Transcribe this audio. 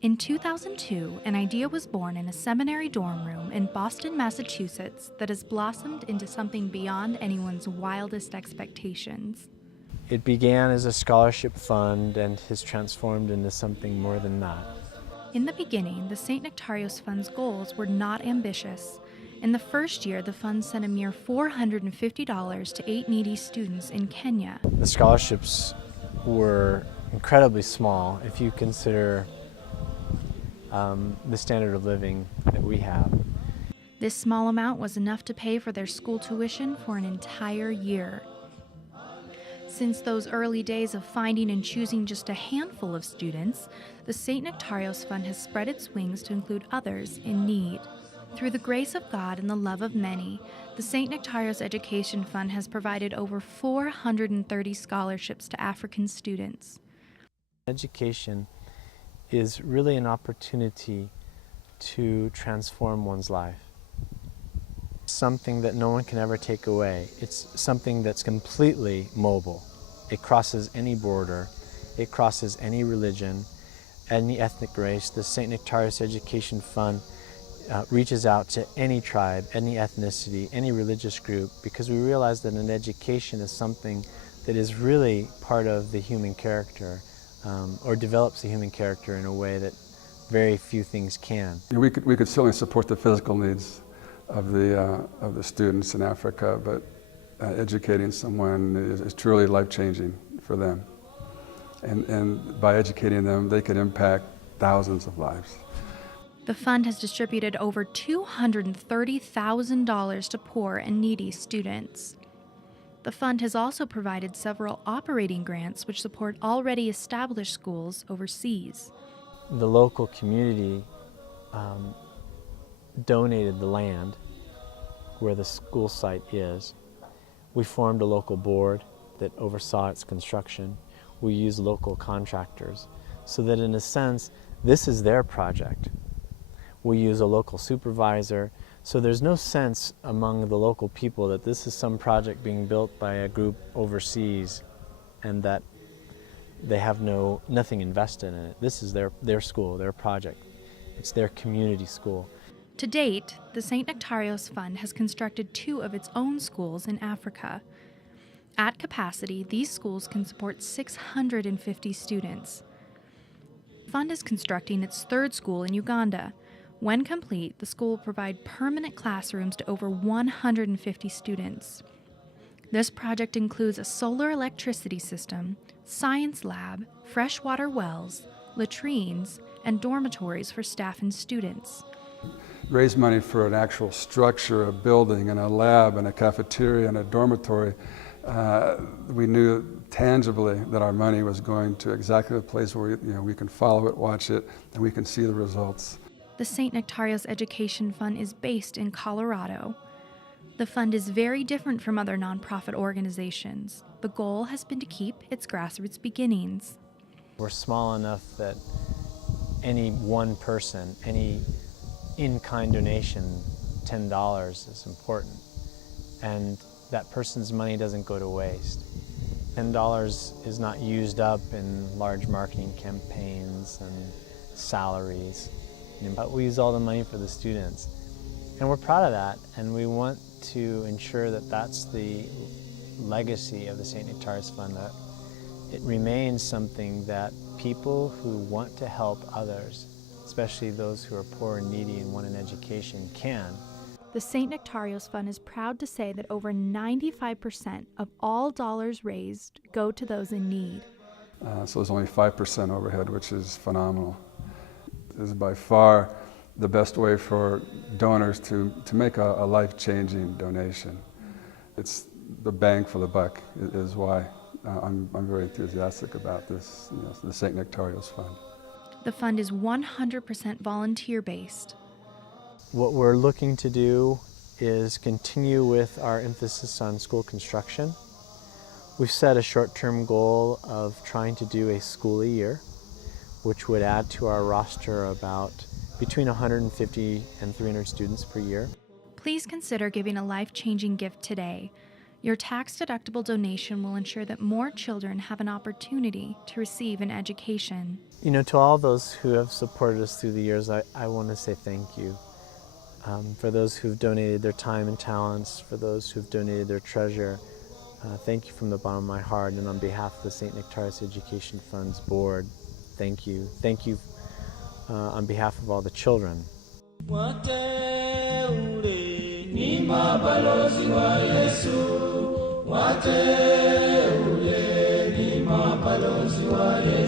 In 2002, an idea was born in a seminary dorm room in Boston, Massachusetts that has blossomed into something beyond anyone's wildest expectations. It began as a scholarship fund and has transformed into something more than that. In the beginning, the St. Nektarios Fund's goals were not ambitious. In the first year, the fund sent a mere $450 to 8 needy students in Kenya. The scholarships were incredibly small if you consider the standard of living that we have. This small amount was enough to pay for their school tuition for an entire year. Since those early days of finding and choosing just a handful of students, the St. Nektarios Fund has spread its wings to include others in need. Through the grace of God and the love of many, the St. Nektarios Education Fund has provided over 430 scholarships to African students. Education is really an opportunity to transform one's life. Something that no one can ever take away. It's something that's completely mobile. It crosses any border, it crosses any religion, any ethnic race. The St. Nektarios Education Fund reaches out to any tribe, any ethnicity, any religious group, because we realize that an education is something that is really part of the human character, or develops the human character in a way that very few things can. We could certainly support the physical needs of the students in Africa, but educating someone is truly life-changing for them. And by educating them, they could impact thousands of lives. The fund has distributed over $230,000 to poor and needy students. The fund has also provided several operating grants which support already established schools overseas. The local community donated the land where the school site is. We formed a local board that oversaw its construction. We used local contractors so that in a sense this is their project. We use a local supervisor, so there's no sense among the local people that this is some project being built by a group overseas and that they have nothing invested in it. This is their school, their project. It's their community school. To date, the St. Nektarios Fund has constructed 2 of its own schools in Africa. At capacity, these schools can support 650 students. The fund is constructing its 3rd school in Uganda. When complete, the school will provide permanent classrooms to over 150 students. This project includes a solar electricity system, science lab, freshwater wells, latrines, and dormitories for staff and students. Raise money for an actual structure, a building, and a lab, and a cafeteria, and a dormitory. We knew tangibly that our money was going to exactly the place where we can follow it, watch it, and we can see the results. The St. Nektarios Education Fund is based in Colorado. The fund is very different from other nonprofit organizations. The goal has been to keep its grassroots beginnings. We're small enough that any one person, any in-kind donation, $10 is important. And that person's money doesn't go to waste. $10 is not used up in large marketing campaigns and salaries. But we use all the money for the students. And we're proud of that, and we want to ensure that that's the legacy of the St. Nektarios Fund, that it remains something that people who want to help others, especially those who are poor and needy and want an education, can. The St. Nektarios Fund is proud to say that over 95% of all dollars raised go to those in need. So there's only 5% overhead, which is phenomenal. This is by far the best way for donors to make a life-changing donation. It's the bang for the buck is why I'm very enthusiastic about this, the St. Nektarios Fund. The fund is 100% volunteer-based. What we're looking to do is continue with our emphasis on school construction. We've set a short-term goal of trying to do a school a year, which would add to our roster about between 150 and 300 students per year. Please consider giving a life-changing gift today. Your tax-deductible donation will ensure that more children have an opportunity to receive an education. You know, to all those who have supported us through the years, I want to say thank you. For those who've donated their time and talents, for those who've donated their treasure, thank you from the bottom of my heart, and on behalf of the St. Nektarios Education Fund's board, thank you. Thank you on behalf of all the children. Ni mabalozi wa Yesu, wateule ni mabalozi wa Yesu.